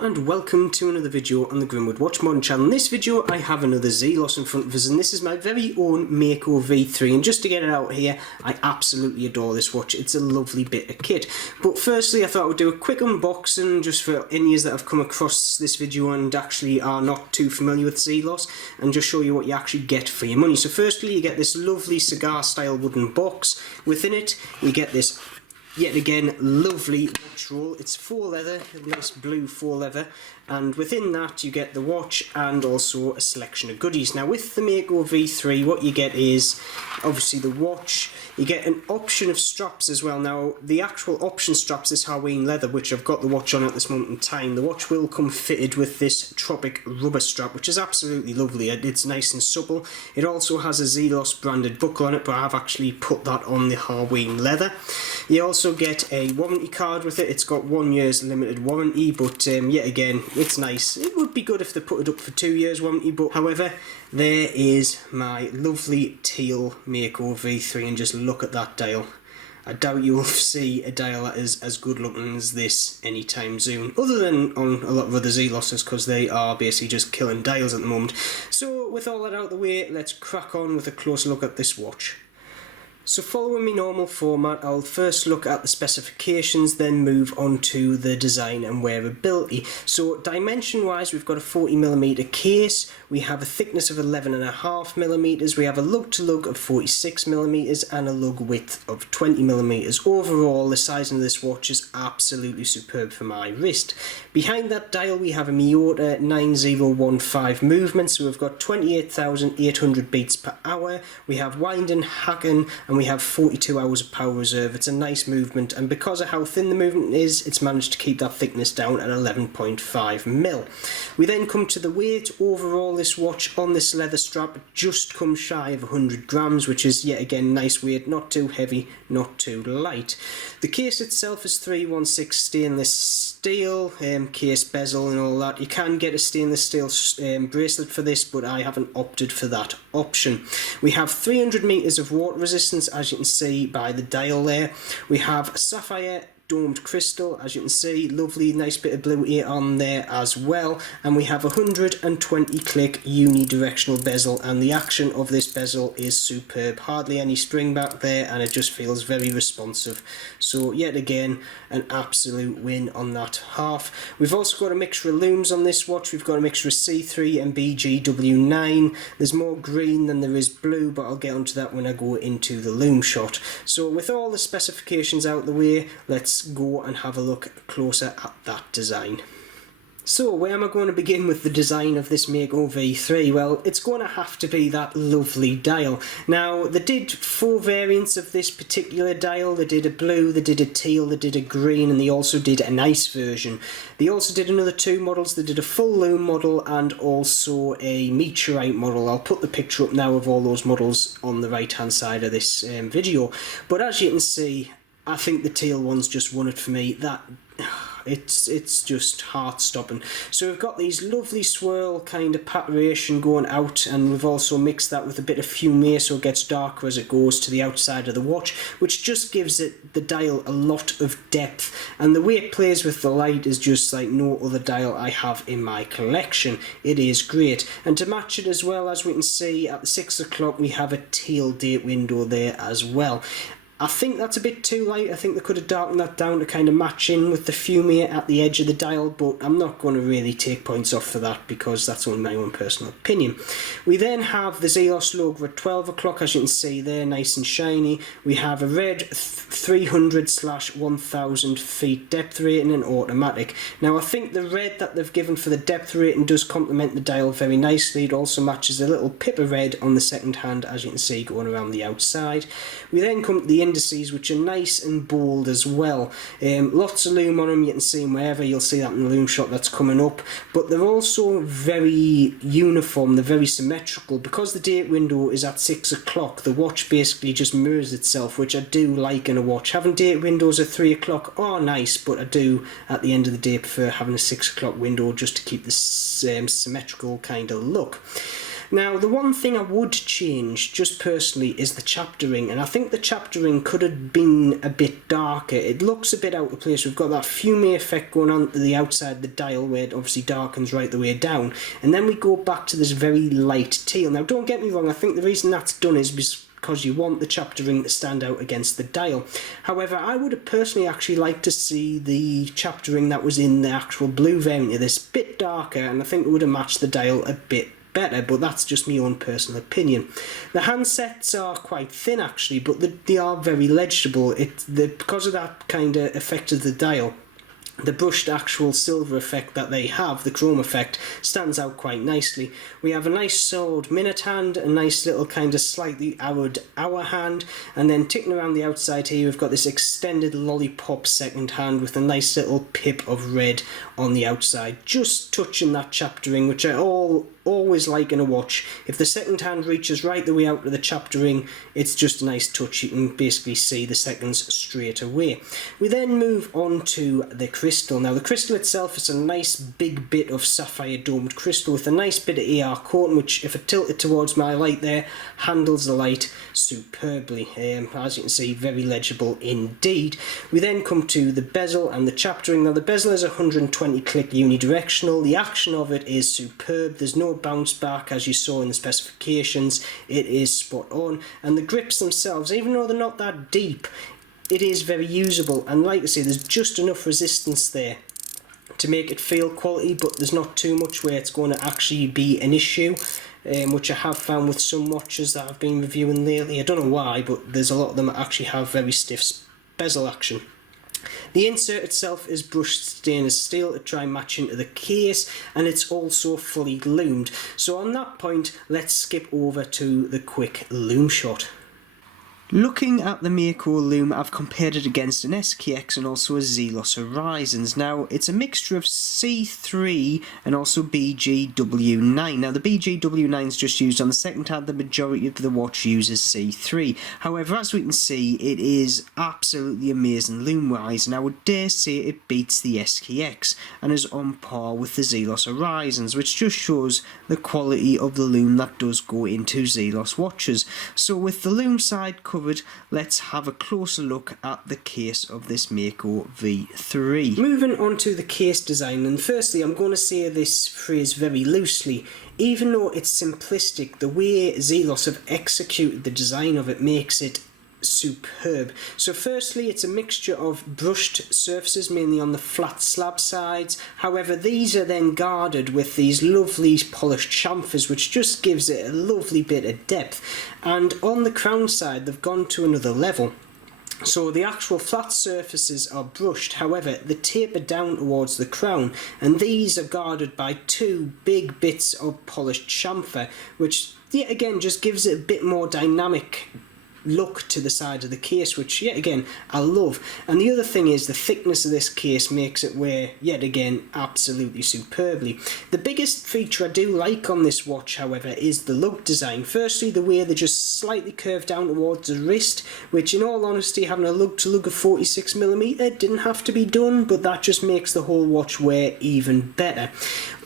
Hello and welcome to another video on the Grimwood Watch Modern channel. In this video I have another Zelos in front of us, and this is my very own Mako V3, and just to get it out here, I absolutely adore this watch. It's a lovely bit of kit. But firstly I thought I would do a quick unboxing just for any of you that have come across this video and actually are not too familiar with Zelos, and just show you what you actually get for your money. So firstly you get this lovely cigar style wooden box. Within it you get this yet again lovely watch roll. It's faux leather, a nice blue faux leather, and within that you get the watch and also a selection of goodies. Now with the Mako V3 what you get is obviously the watch. You get an option of straps as well. Now the actual option straps is Hawaiian leather, which I've got the watch on at this moment in time. The watch will come fitted with this tropic rubber strap, which is absolutely lovely. It's nice and supple. It also has a Zelos branded buckle on it, but I have actually put that on the Hawaiian leather. You also get a warranty card with it. It's got 1 year's limited warranty, but yet again, it's nice. It would be good if they put it up for 2 years warranty, but however, there is my lovely teal Mako V3, and just look at that dial. I doubt you will see a dial that is as good looking as this anytime soon, other than on a lot of other Zeloses, because they are basically just killing dials at the moment. So with all that out of the way, let's crack on with a closer look at this watch. So following my normal format, I'll first look at the specifications, then move on to the design and wearability. So dimension wise, we've got a 40mm case, we have a thickness of 11.5mm, we have a lug to lug of 46mm and a lug width of 20mm. Overall, the size of this watch is absolutely superb for my wrist. Behind that dial we have a Miyota 9015 movement, so we've got 28,800 beats per hour, we have winding, hacking, and we have 42 hours of power reserve. It's a nice movement, and because of how thin the movement is, it's managed to keep that thickness down at 11.5mm. We then come to the weight. Overall, this watch on this leather strap just comes shy of 100 grams, which is yet again nice weight, not too heavy, not too light. The case itself is 316 stainless steel, case bezel and all that. You can get a stainless steel bracelet for this, but I haven't opted for that option. We have 300 meters of water resistance, as you can see by the dial there. We have sapphire domed crystal, as you can see, lovely nice bit of blue here on there as well, and we have 120 click unidirectional bezel, and the action of this bezel is superb. Hardly any spring back there, and it just feels very responsive. So yet again, an absolute win on that half. We've also got a mixture of looms on this watch. We've got a mixture of C3 and BGW9. There's more green than there is blue, but I'll get onto that when I go into the Lume Shot. So with all the specifications out the way, let's go and have a look closer at that design. So where am I going to begin with the design of this Mako V3? Well, it's going to have to be that lovely dial. Now, they did 4 variants of this particular dial. They did a blue, they did a teal, they did a green, and they also did an ice version. They also did another 2 models. They did a full lume model and also a meteorite model. I'll put the picture up now of all those models on the right hand side of this video. But as you can see, I think the teal one's just won it for me. It's just heart-stopping. So we've got these lovely swirl kind of patternation going out, and we've also mixed that with a bit of fume so it gets darker as it goes to the outside of the watch, which just gives it the dial a lot of depth, and the way it plays with the light is just like no other dial I have in my collection. It is great, and to match it as well, as we can see at 6 o'clock we have a teal date window there as well. I think that's a bit too light. I think they could have darkened that down to kind of match in with the fume at the edge of the dial, but I'm not going to really take points off for that because that's only my own personal opinion. We then have the Zelos logo at 12 o'clock, as you can see there, nice and shiny. We have a red 300/1000 feet depth rating and automatic. Now I think the red that they've given for the depth rating does complement the dial very nicely. It also matches a little pip of red on the second hand, as you can see, going around the outside. We then come to the indices, which are nice and bold as well. Lots of lume on them, you can see them wherever. You'll see that in the Lume Shot that's coming up, but they're also very uniform, they're very symmetrical. Because the date window is at 6 o'clock, the watch basically just mirrors itself, which I do like in a watch. Having date windows at 3 o'clock are nice, but I do at the end of the day prefer having a 6 o'clock window just to keep this symmetrical kind of look. Now, the one thing I would change, just personally, is the chaptering, and I think the chaptering could have been a bit darker. It looks a bit out of place. We've got that fume effect going on to the outside of the dial, where it obviously darkens right the way down, and then we go back to this very light teal. Now, don't get me wrong, I think the reason that's done is because you want the chaptering to stand out against the dial. However, I would have personally actually liked to see the chaptering that was in the actual blue variant of this a bit darker, and I think it would have matched the dial a bit better, but that's just my own personal opinion. The handsets are quite thin actually, but they are very legible. Because of that kind of effect of the dial, the brushed actual silver effect that they have, the chrome effect, stands out quite nicely. We have a nice solid minute hand, a nice little kind of slightly arrowed hour hand, and then ticking around the outside here we've got this extended lollipop second hand with a nice little pip of red on the outside, just touching that chaptering, which I always like in a watch. If the second hand reaches right the way out to the chaptering, it's just a nice touch. You can basically see the seconds straight away. We then move on to the crystal. Now the crystal itself is a nice big bit of sapphire domed crystal with a nice bit of AR coating, which if I tilt it towards my light there, handles the light superbly. As you can see, very legible indeed. We then come to the bezel and the chaptering. Now the bezel is 120 click unidirectional. The action of it is superb. There's no bounce back as you saw in the specifications. It is spot on, and the grips themselves, even though they're not that deep, it is very usable, and like I say, there's just enough resistance there to make it feel quality, but there's not too much where it's going to actually be an issue, which I have found with some watches that I've been reviewing lately. I don't know why, but there's a lot of them that actually have very stiff bezel action. The insert itself is brushed stainless steel to try and match into the case, and it's also fully loomed. So on that point, let's skip over to the quick Lume Shot. Looking at the Mako Lume, I've compared it against an SKX and also a Zelos Horizons. Now, it's a mixture of C3 and also BGW9. Now, the BGW9 is just used on the second hand. The majority of the watch uses C3. However, as we can see, it is absolutely amazing lume-wise, and I would dare say it beats the SKX and is on par with the Zelos Horizons, which just shows the quality of the lume that does go into Zelos watches. So with the lume side covered, let's have a closer look at the case of this Mako V3. Moving on to the case design, and firstly I'm going to say this phrase very loosely. Even though it's simplistic, the way Zelos have executed the design of it makes it superb. So firstly, it's a mixture of brushed surfaces, mainly on the flat slab sides. However, these are then guarded with these lovely polished chamfers, which just gives it a lovely bit of depth. And on the crown side, they've gone to another level. So the actual flat surfaces are brushed, however they taper down towards the crown, and these are guarded by two big bits of polished chamfer, which yet again just gives it a bit more dynamic look to the side of the case, which yet again I love. And the other thing is the thickness of this case makes it wear yet again absolutely superbly. The biggest feature I do like on this watch, however, is the lug design. Firstly, the way they just slightly curve down towards the wrist, which in all honesty, having a lug to lug of 46mm didn't have to be done, but that just makes the whole watch wear even better.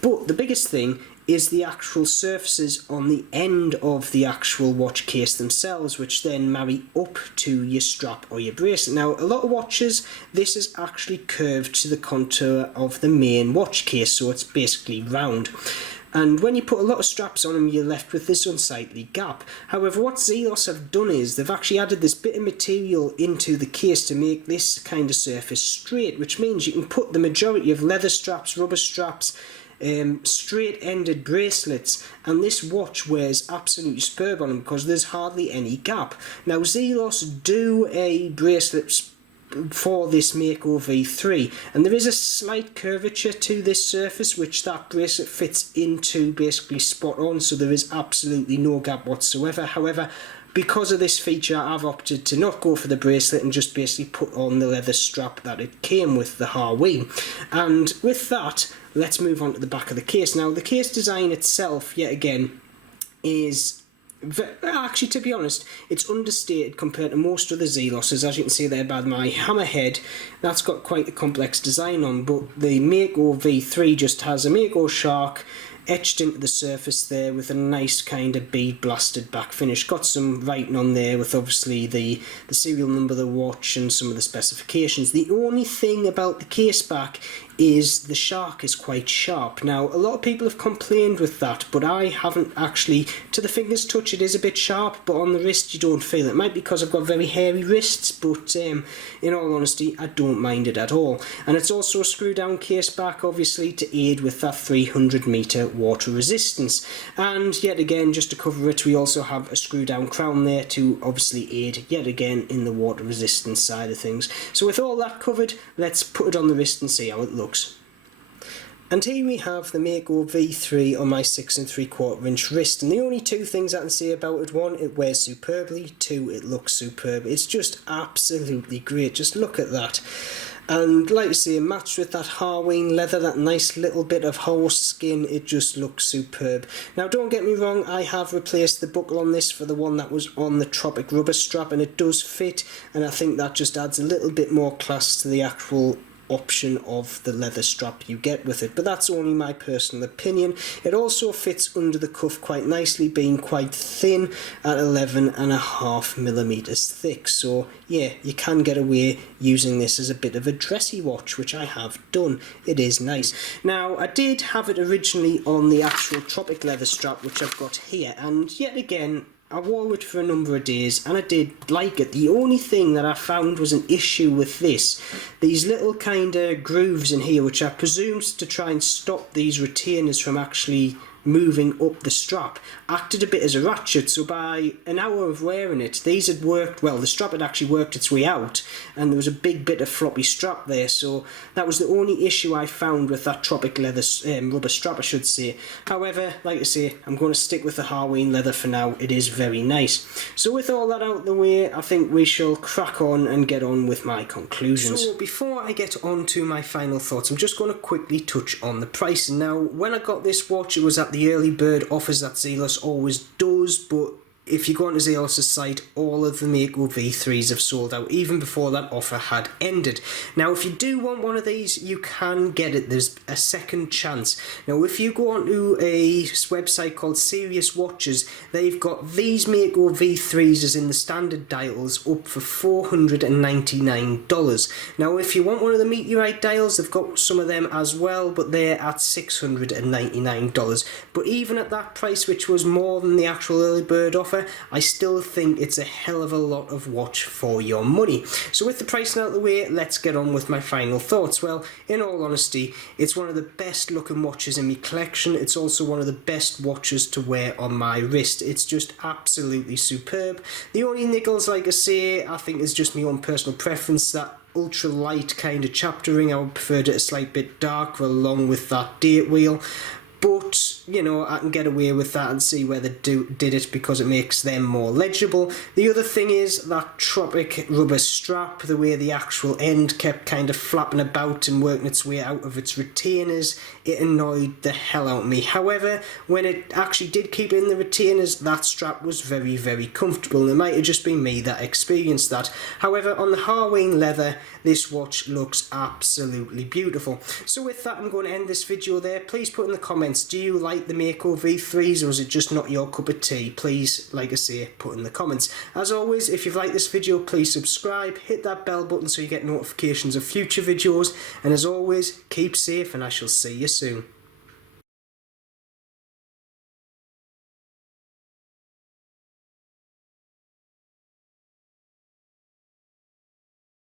But the biggest thing is the actual surfaces on the end of the actual watch case themselves, which then marry up to your strap or your bracelet. Now, a lot of watches, this is actually curved to the contour of the main watch case, so it's basically round. And when you put a lot of straps on them, you're left with this unsightly gap. However, what Zelos have done is they've actually added this bit of material into the case to make this kind of surface straight, which means you can put the majority of leather straps, rubber straps, straight-ended bracelets, and this watch wears absolutely superb on them because there's hardly any gap. Now, Zelos do a bracelet for this Mako V3, and there is a slight curvature to this surface which that bracelet fits into basically spot on, so there is absolutely no gap whatsoever. However, because of this feature, I've opted to not go for the bracelet and just basically put on the leather strap that it came with, the Harwee. And with that, let's move on to the back of the case. Now, the case design itself, yet again, is actually, to be honest, it's understated compared to most other Zeloses. As you can see there by my hammerhead, that's got quite a complex design on, but the Mako V3 just has a Mako shark, etched into the surface there with a nice kind of bead blasted back finish. Got some writing on there with obviously the serial number of the watch and some of the specifications. The only thing about the case back is the shark is quite sharp. Now, a lot of people have complained with that, but I haven't actually. To the finger's touch, it is a bit sharp, but on the wrist you don't feel it. It might be because I've got very hairy wrists, but in all honesty, I don't mind it at all. And it's also a screw down case back, obviously, to aid with that 300 metre water resistance. And yet again, just to cover it, we also have a screw down crown there to obviously aid yet again in the water resistance side of things. So with all that covered, let's put it on the wrist and see how it looks. And here we have the Mako V3 on my 6 3/4 inch wrist, and the only two things I can say about it: one, it wears superbly; two, it looks superb. It's just absolutely great. Just look at that. And like I say, matched with that Harween leather, that nice little bit of horse skin, it just looks superb. Now don't get me wrong, I have replaced the buckle on this for the one that was on the Tropic rubber strap, and it does fit, and I think that just adds a little bit more class to the actual option of the leather strap you get with it, but that's only my personal opinion. It also fits under the cuff quite nicely, being quite thin at 11.5mm thick, so yeah, you can get away using this as a bit of a dressy watch, which I have done. It is nice. Now, I did have it originally on the actual Tropic leather strap, which I've got here, and yet again, I wore it for a number of days and I did like it. The only thing that I found was an issue with this. These little kind of grooves in here, which I presumed to try and stop these retainers from actually moving up the strap, acted a bit as a ratchet. So by an hour of wearing it, these had worked well. The strap had actually worked its way out, and there was a big bit of floppy strap there, so that was the only issue I found with that Tropic leather rubber strap, I should say. However, like I say, I'm going to stick with the Harween leather for now. It is very nice. So with all that out of the way, I think we shall crack on and get on with my conclusions. So before I get on to my final thoughts, I'm just going to quickly touch on the pricing. Now, when I got this watch, it was at the early bird offers that Zelos always does, but if you go onto Zelos' site, all of the Mako V3s have sold out even before that offer had ended. Now, if you do want one of these, you can get it. There's a second chance. Now, if you go onto a website called Serious Watches, they've got these Mako V3s as in the standard dials up for $499. Now, if you want one of the meteorite dials, they've got some of them as well, but they're at $699. But even at that price, which was more than the actual early bird offer, I still think it's a hell of a lot of watch for your money. So with the pricing out of the way, let's get on with my final thoughts. Well, in all honesty, it's one of the best looking watches in my collection. It's also one of the best watches to wear on my wrist. It's just absolutely superb. The only niggles, like I say, I think is just my own personal preference. That ultra light kind of chapter ring, I would prefer it a slight bit darker along with that date wheel. But, you know, I can get away with that and see where they did it because it makes them more legible. The other thing is that Tropic rubber strap, the way the actual end kept kind of flapping about and working its way out of its retainers, it annoyed the hell out of me. However, when it actually did keep in the retainers, that strap was very, very comfortable. And it might have just been me that experienced that. However, on the Harween leather, this watch looks absolutely beautiful. So with that, I'm going to end this video there. Please put in the comments, do you like the Mako V3s or is it just not your cup of tea? Please, like I say, put in the comments. As always, if you've liked this video, please subscribe, hit that bell button so you get notifications of future videos, and as always, keep safe and I shall see you soon.